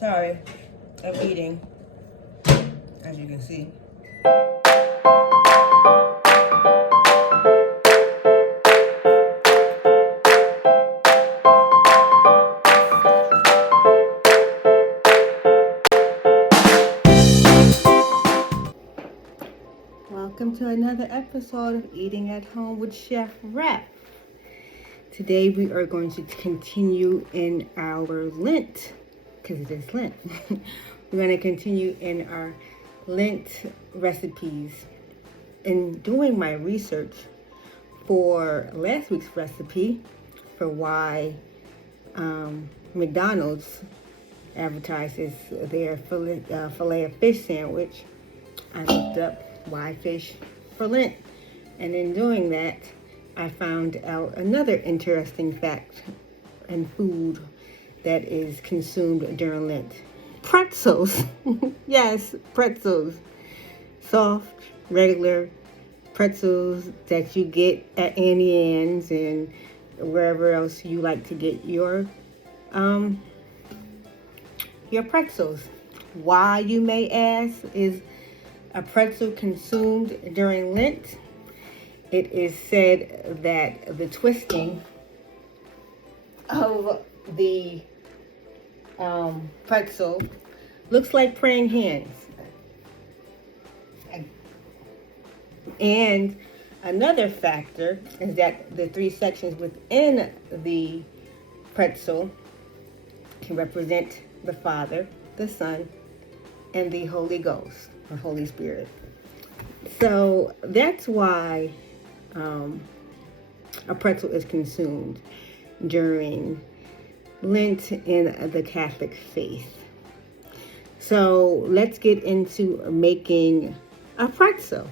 Sorry, I'm eating, as you can see. Welcome to another episode of Eating at Home with Chef Rep. Today we are going to continue in our Lent, because it is Lent. We're going to continue in our Lent recipes. In doing my research for last week's recipe, for why McDonald's advertises their filet of fish sandwich, I looked up why fish for Lent. And in doing that, I found out another interesting fact and food that is consumed during Lent. Pretzels. Yes, pretzels. Soft, regular pretzels that you get at Annie Ann's and wherever else you like to get your pretzels. Why, you may ask, is a pretzel consumed during Lent? It is said that the twisting of the pretzel looks like praying hands. And another factor is that the three sections within the pretzel can represent the Father, the Son, and the Holy Ghost, or Holy Spirit. So that's why a pretzel is consumed during Lent in the Catholic faith. So let's get into making a pretzel.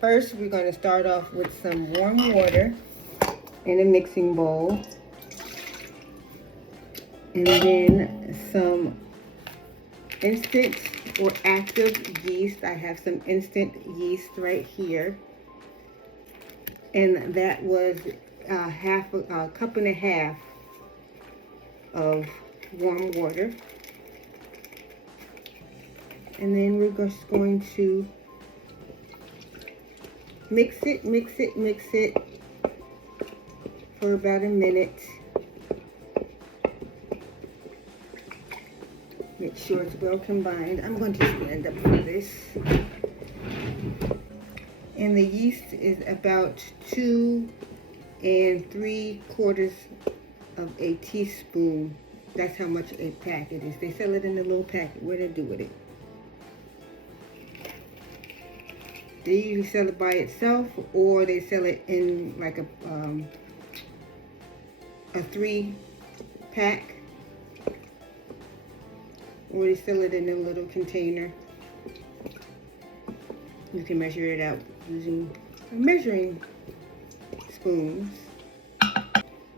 First, we're going to start off with some warm water in a mixing bowl, and then some instant or active yeast. I have some instant yeast right here, and that was a cup and a half of warm water. And then we're just going to mix it for about a minute. Make sure it's well combined. I'm going to stand up for this. And the yeast is about 2 3/4 of a teaspoon. That's how much a packet is. They sell it in a little packet. What do they do with it? They usually sell it by itself, or they sell it in like a 3-pack. Or they sell it in a little container. You can measure it out using measuring spoons.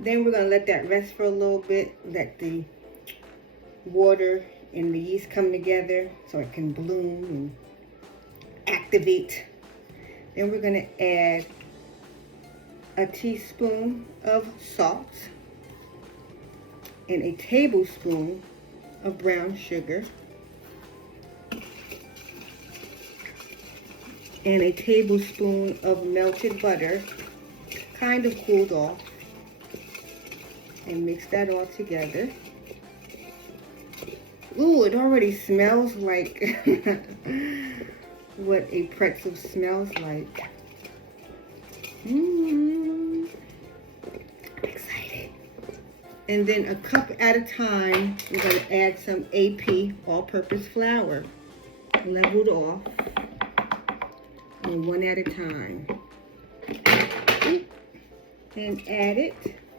Then we're going to let that rest for a little bit, let the water and the yeast come together so it can bloom and activate. Then we're going to add a teaspoon of salt and a tablespoon of brown sugar and a tablespoon of melted butter, kind of cooled off, and mix that all together. Ooh, it already smells like what a pretzel smells like. I'm excited. And then a cup at a time, we're going to add some AP, all-purpose flour, leveled off, and one at a time. And add it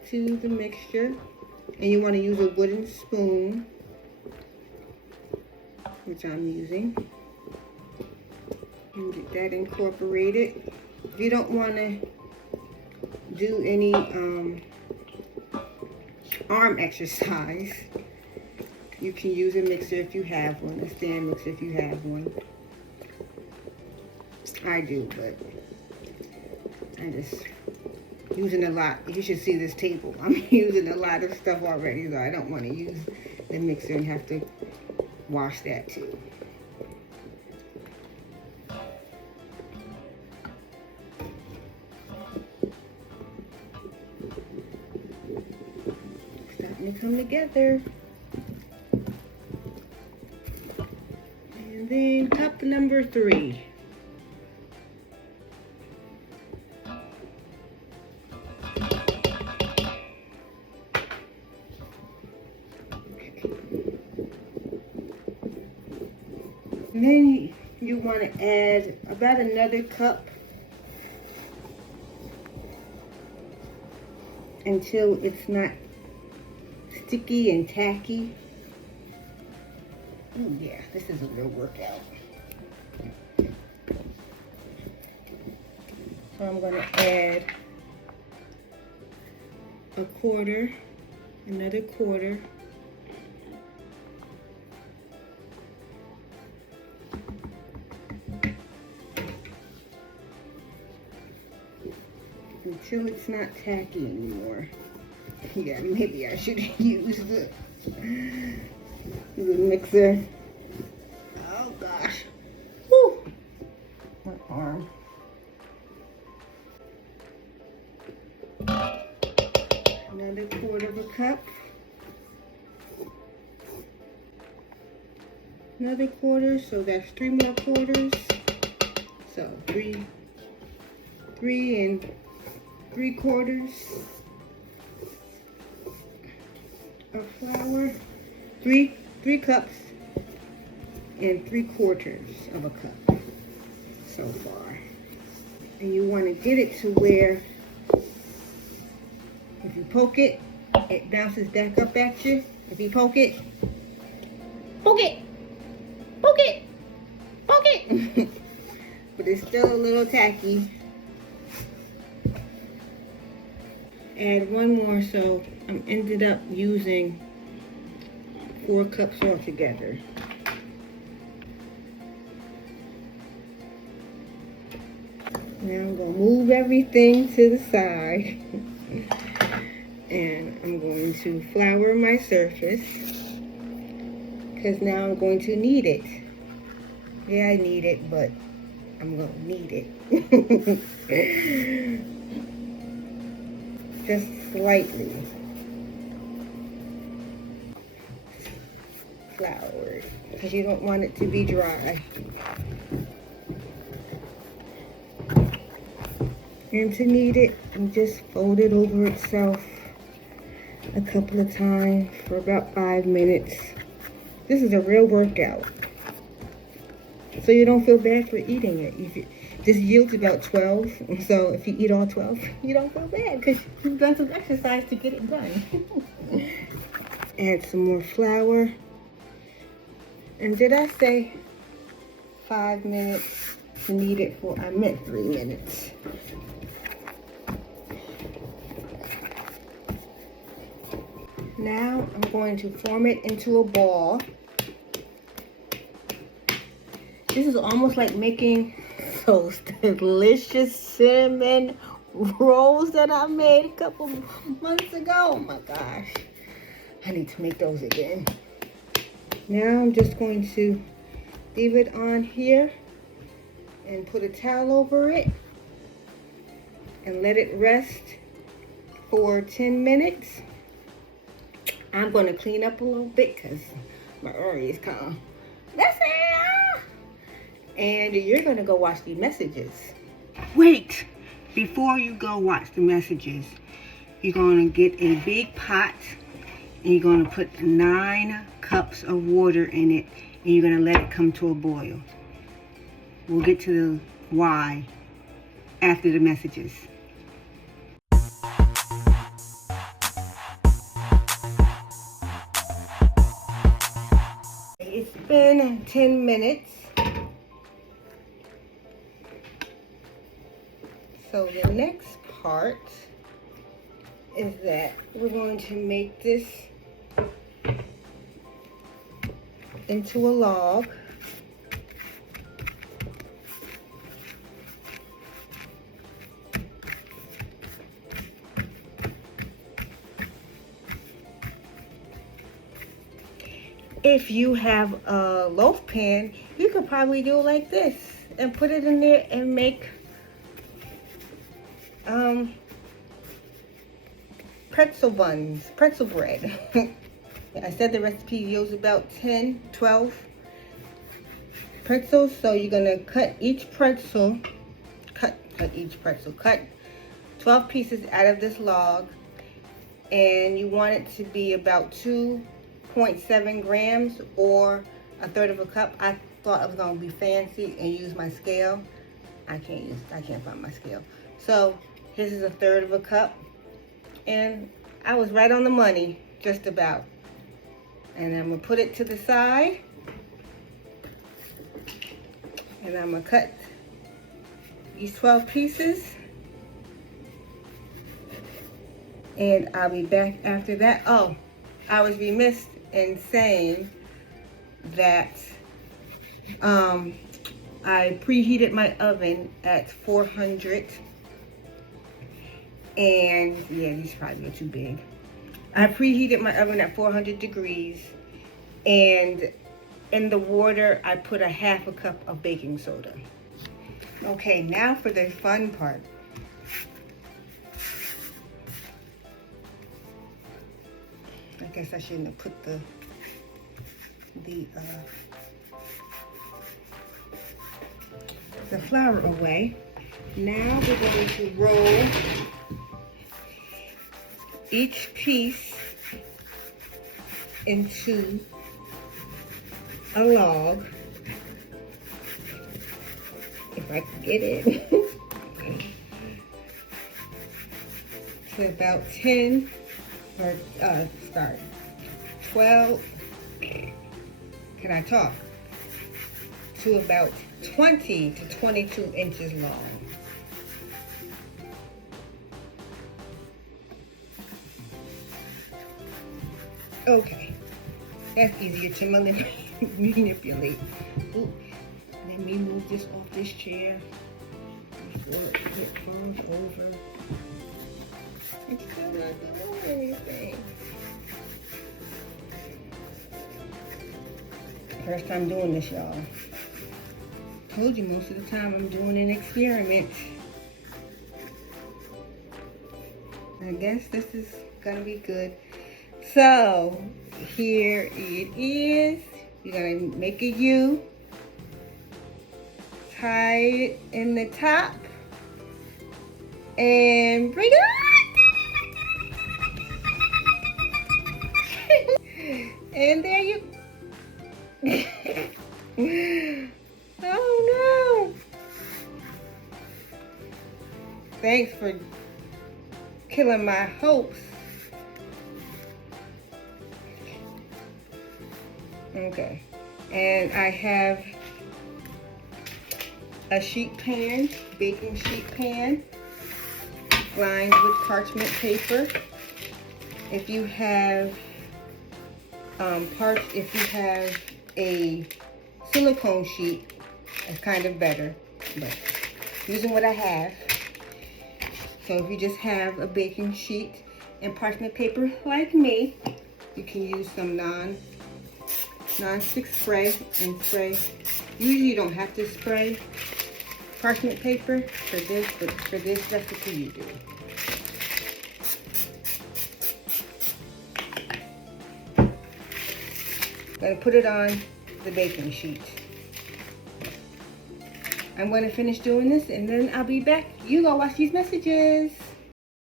to the mixture. And you want to use a wooden spoon, which I'm using. And get that incorporated. If you don't want to do any arm exercise, you can use a mixer if you have one, a stand mixer if you have one. I do, but I just using a lot. You should see this table. I'm using a lot of stuff already, so I don't want to use the mixer and have to wash that too. Starting to come together. And then cup number 3. And then you want to add about another cup until it's not sticky and tacky. Oh yeah, this is a real workout. So I'm going to add a quarter, another quarter. Until it's not tacky anymore. Yeah, maybe I should use the mixer. Oh gosh. Woo! My arm. Another quarter of a cup. Another quarter, so that's 3 more quarters. So 3 and 3/4 of flour. 3 cups and 3/4 of a cup so far. And you want to get it to where if you poke it, it bounces back up at you. If you poke it, poke it, poke it, poke it. But it's still a little tacky. Add 1 more, so I ended up using 4 cups altogether. Now I'm going to move everything to the side. And I'm going to flour my surface, because now I'm going to knead it. Yeah, I need it, but I'm going to knead it. Just slightly floured, because you don't want it to be dry. And to knead it, you just fold it over itself a couple of times for about 5 minutes. This is a real workout, so you don't feel bad for eating it. This yields about 12, so if you eat all 12, you don't feel bad because you've done some exercise to get it done. Add some more flour. And did I say 5 minutes to knead it for? I meant 3 minutes. Now I'm going to form it into a ball. This is almost like making those delicious cinnamon rolls that I made a couple months ago. Oh my gosh. I need to make those again. Now I'm just going to leave it on here and put a towel over it and let it rest for 10 minutes. I'm going to clean up a little bit because my area is kind of messy. And you're going to go watch the messages. Wait, before you go watch the messages, you're going to get a big pot and you're going to put 9 cups of water in it and you're going to let it come to a boil. We'll get to the why after the messages. It's been 10 minutes. So the next part is that we're going to make this into a log. If you have a loaf pan, you could probably do it like this and put it in there and make pretzel buns, pretzel bread. I said the recipe uses about 10, 12 pretzels. So you're gonna cut 12 pieces out of this log, and you want it to be about 2.7 grams or a third of a cup. I thought I was gonna be fancy and use my scale. I can't find my scale. So this is a third of a cup, and I was right on the money, just about. And I'm gonna put it to the side, and I'm gonna cut these 12 pieces, and I'll be back after that. Oh, I was remiss in saying that I preheated my oven at 400, and yeah, these probably are too big. I preheated my oven at 400 degrees, and in the water I put a half a cup of baking soda. Okay, now for the fun part. I guess I shouldn't have put the flour away. Now we're going to roll each piece into a log, if I can get it, to about 10 or 12, can I talk? To about 20 to 22 inches long. Okay, that's easier to manipulate. Ooh, let me move this off this chair before it falls over. It's still not doing anything. First time doing this, y'all. Told you most of the time I'm doing an experiment. I guess this is gonna be good. So here it is. You're gonna make a U, tie it in the top, and bring it on. And there you. Oh no! Thanks for killing my hopes. Okay, and I have a sheet pan, baking sheet pan, lined with parchment paper. If you have a silicone sheet, it's kind of better, but using what I have. So if you just have a baking sheet and parchment paper like me, you can use some non-stick spray and spray. Usually you don't have to spray parchment paper for this, but for this recipe you do. Gonna put it on the baking sheet. I'm going to finish doing this and then I'll be back. You go watch these messages.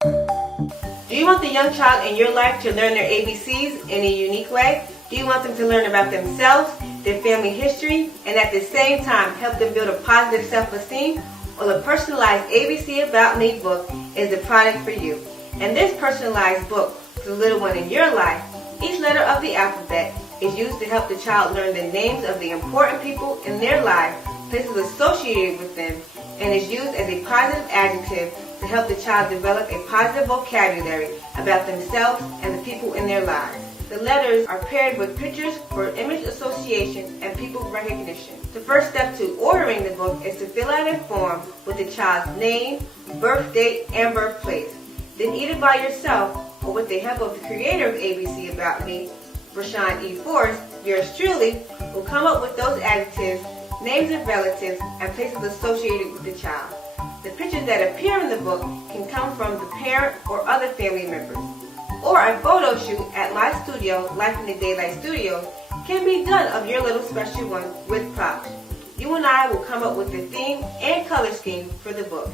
Do you want the young child in your life to learn their ABCs in a unique way? Do you want them to learn about themselves, their family history, and at the same time help them build a positive self-esteem? Well, the personalized ABC About Me book is the product for you. And this personalized book for the little one in your life, each letter of the alphabet is used to help the child learn the names of the important people in their life, places associated with them, and is used as a positive adjective to help the child develop a positive vocabulary about themselves and the people in their lives. The letters are paired with pictures for image association and people recognition. The first step to ordering the book is to fill out a form with the child's name, birth date, and birthplace. Then either by yourself or with the help of the creator of ABC About Me, Rashawn E. Forrest, yours truly will come up with those adjectives, names of relatives, and places associated with the child. The pictures that appear in the book can come from the parent or other family members. Or a photo shoot at my studio, Life in the Daylight Studio, can be done of your little special one with props. You and I will come up with the theme and color scheme for the book.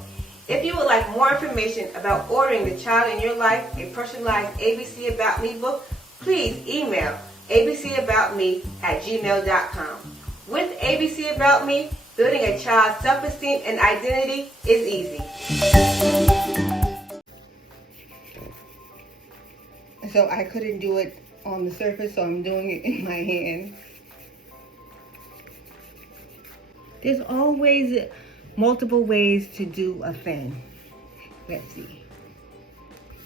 If you would like more information about ordering The Child in Your Life, a personalized ABC About Me book, please email abcaboutme@gmail.com. With ABC About Me, building a child's self-esteem and identity is easy. So I couldn't do it on the surface, so I'm doing it in my hand. There's always multiple ways to do a thing. Let's see.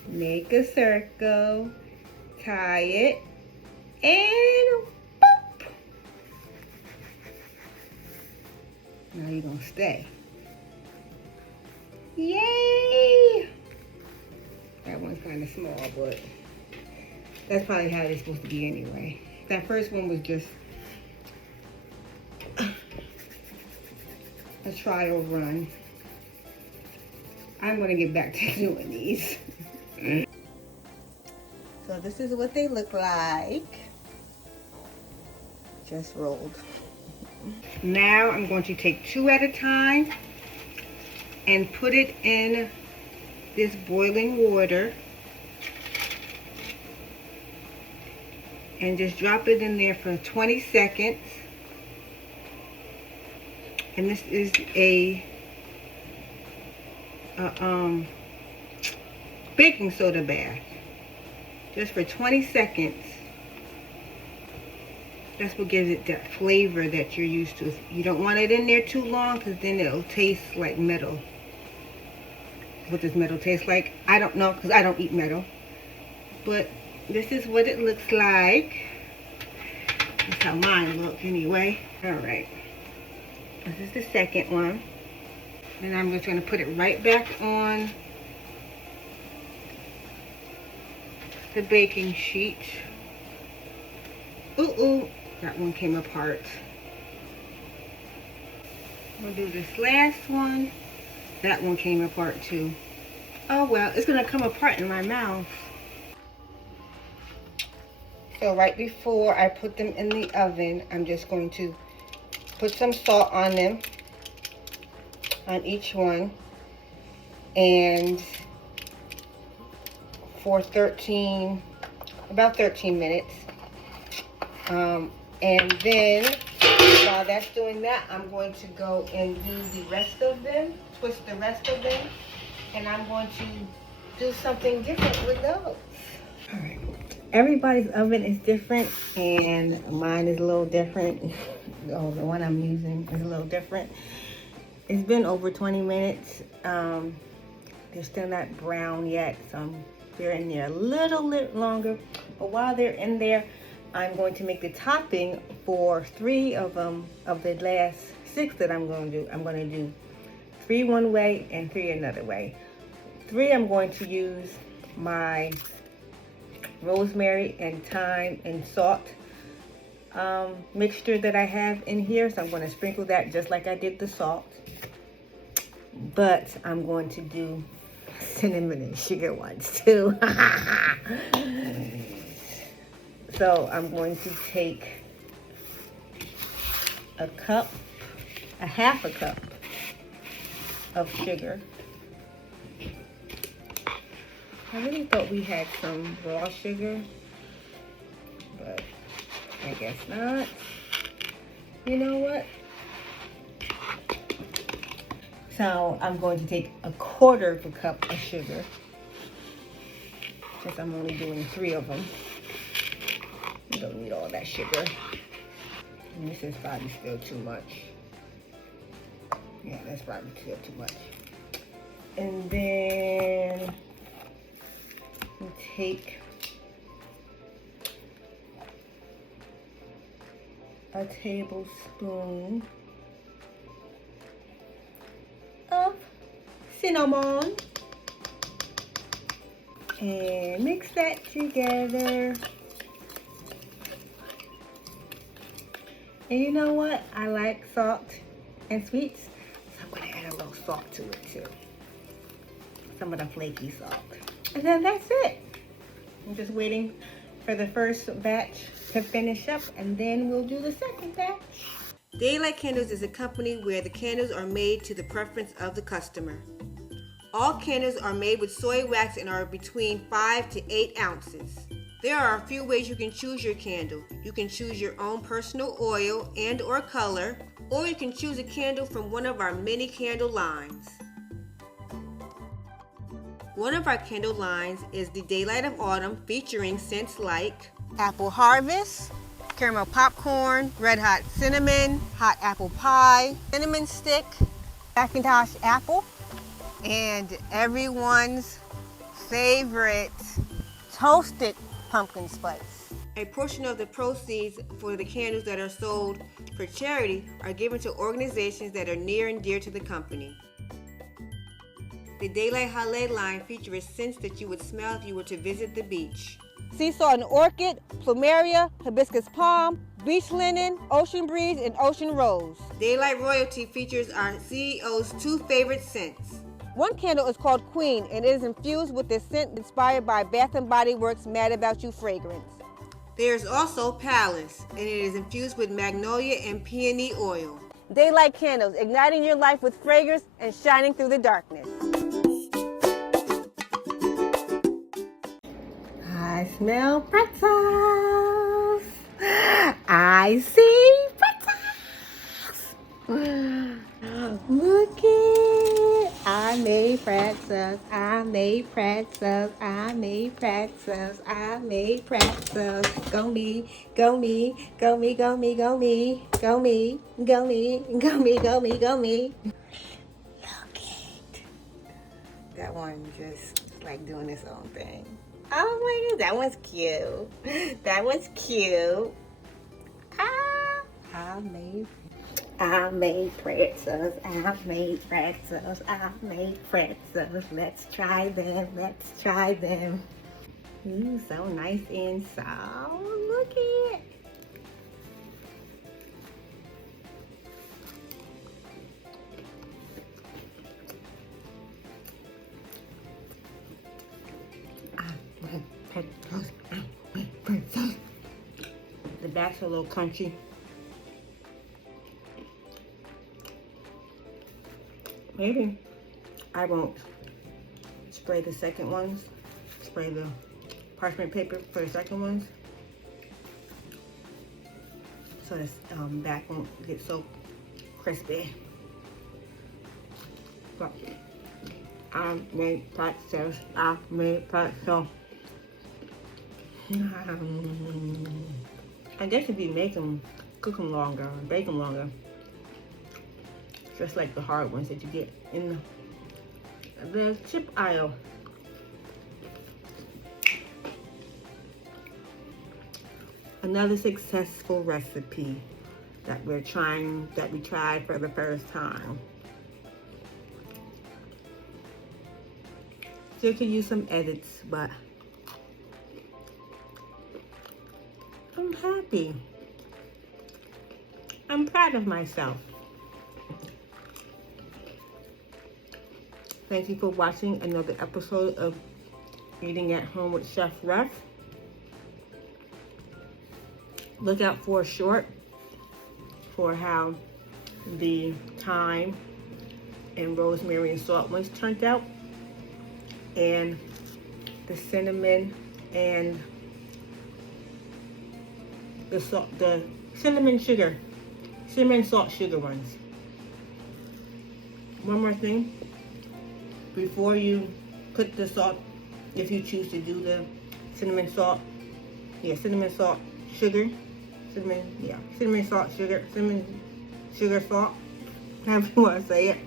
Make a circle, tie it, and boop. Now you're gonna stay. Yay! That one's kind of small, but that's probably how it's supposed to be anyway. That first one was just a trial run. I'm gonna get back to doing these. So this is what they look like. Just rolled. Now I'm going to take 2 at a time and put it in this boiling water and just drop it in there for 20 seconds. And this is a baking soda bath. Just for 20 seconds. That's what gives it that flavor that you're used to. You don't want it in there too long because then it'll taste like metal. What does metal taste like? I don't know because I don't eat metal. But this is what it looks like. That's how mine look anyway. Alright. This is the second one. And I'm just going to put it right back on the baking sheet. Ooh, that one came apart. We'll do this last one. That one came apart too. Oh well, it's going to come apart in my mouth. So right before I put them in the oven, I'm just going to put some salt on them, on each one, and for about 13 minutes. And then while that's doing that, I'm going to go and do the rest of them, twist the rest of them, and I'm going to do something different with those. All right. Everybody's oven is different, and mine is a little different. Oh, the one I'm using is a little different. It's been over 20 minutes. They're still not brown yet, so they're in there a little bit longer. But while they're in there, I'm going to make the topping for 3 of them, of the last 6 that I'm going to do. I'm going to do 3 one way and 3 another way. 3, I'm going to use my rosemary and thyme and salt mixture that I have in here. So I'm going to sprinkle that just like I did the salt. But I'm going to do cinnamon and sugar ones too. So I'm going to take a half a cup of sugar. I really thought we had some raw sugar, but I guess not. You know what? So I'm going to take a quarter of a cup of sugar, since I'm only doing 3 of them. You don't need all that sugar. And this is probably still too much. Yeah, that's probably still too much. And then we take a tablespoon of cinnamon and mix that together. And you know what? I like salt and sweets, so I'm gonna add a little salt to it too. Some of the flaky salt. And then that's it. I'm just waiting for the first batch to finish up, and then we'll do the second batch. Daylight Candles is a company where the candles are made to the preference of the customer. All candles are made with soy wax and are between 5 to 8 ounces. There are a few ways you can choose your candle. You can choose your own personal oil and or color, or you can choose a candle from one of our many candle lines. One of our candle lines is the Daylight of Autumn, featuring scents like Apple Harvest, Caramel Popcorn, Red Hot Cinnamon, Hot Apple Pie, Cinnamon Stick, Macintosh Apple, and everyone's favorite Toasted Pumpkin Spice. A portion of the proceeds for the candles that are sold for charity are given to organizations that are near and dear to the company. The Daylight Hale line features scents that you would smell if you were to visit the beach. Sea salt and orchid, plumeria, hibiscus palm, beach linen, ocean breeze, and ocean rose. Daylight Royalty features our CEO's 2 favorite scents. One candle is called Queen, and it is infused with the scent inspired by Bath & Body Works' Mad About You fragrance. There's also Palace, and it is infused with magnolia and peony oil. Daylight Candles, igniting your life with fragrance and shining through the darkness. I smell pretzels. I see pretzels. Look it. I made pretzels. I made pretzels. I made pretzels. I made pretzels. Go me, go me, go me, go me, go me, go me, go me, go me, go me, go me. Look it. That one just like doing its own thing. Oh my god, that one's cute. That one's cute. I made pretzels. I made pretzels. I made pretzels. Let's try them. Let's try them. Ooh, so nice and soft. Look it. The back's a little crunchy. Maybe I won't spray the second ones. Spray the parchment paper for the second ones, so this back won't get so crispy. But I made pretzels. I made pretzels. I guess if you make them, cook them longer, bake them longer, just like the hard ones that you get in the chip aisle. Another successful recipe that we tried for the first time. Still could use some edits, but I'm happy. I'm proud of myself. Thank you for watching another episode of Eating at Home with Chef Ref. Look out for a short for how the thyme and rosemary and salt ones turned out, and the cinnamon and the cinnamon salt sugar ones. One more thing. Before you put the salt, if you choose to do the cinnamon salt sugar, cinnamon salt, however you want to say it.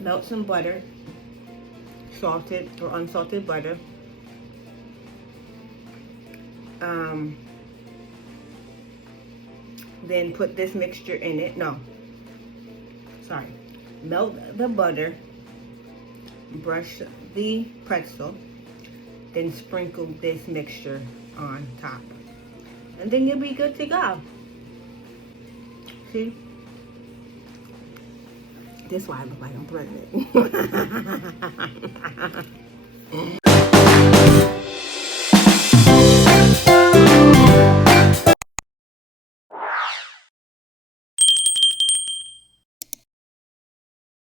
Melt some butter, salted or unsalted butter. Then put this mixture in it. Melt the butter, brush the pretzel, then sprinkle this mixture on top. and then you'll be good to go. See? That's why I look like I'm pregnant.